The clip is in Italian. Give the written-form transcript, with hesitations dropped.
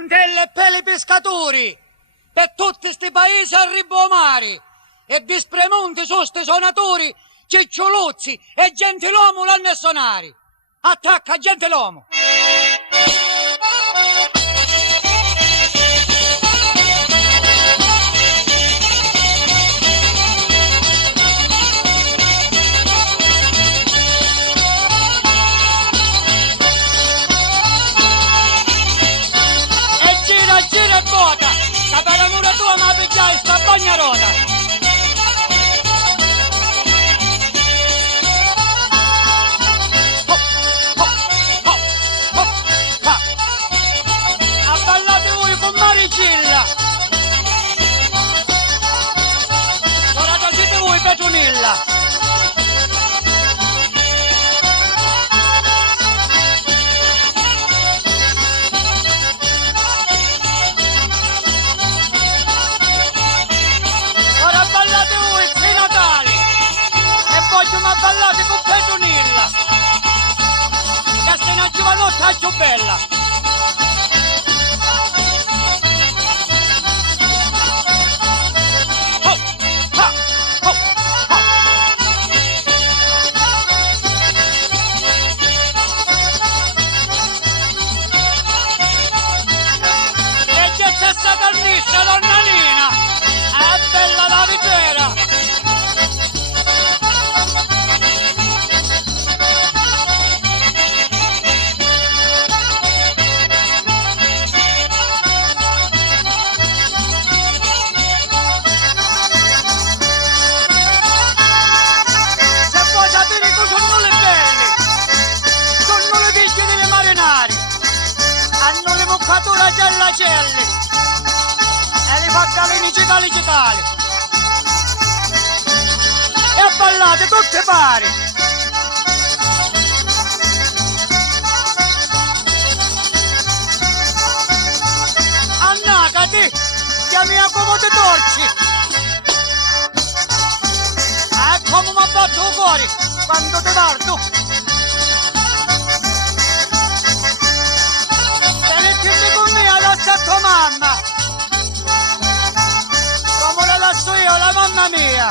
candelle per i pescatori, per tutti sti paesi a ribomari, e Vispremonti sono sti suonatori, ciccioluzzi e gentiluomo l'hanno sonari. Attacca gentiluomo! Gira e bota, la peranura tua ma picchiai sta bagnarota. Abballate voi con Maricilla, ora siete voi Petronilla. Ma ballate con Petronilla, che se una giovanotta è più bella. Oh, ha, oh, ha. E che c'è sta carnista, donna Nina, è bella la vitera. Giallacelli e li fa calini cicali e ballate tutte pari. Annacati, chiami a come ti torci, e come mi ha fatto il cuore quando ti guardo. A tua mamma come la lascio io, la mamma mia.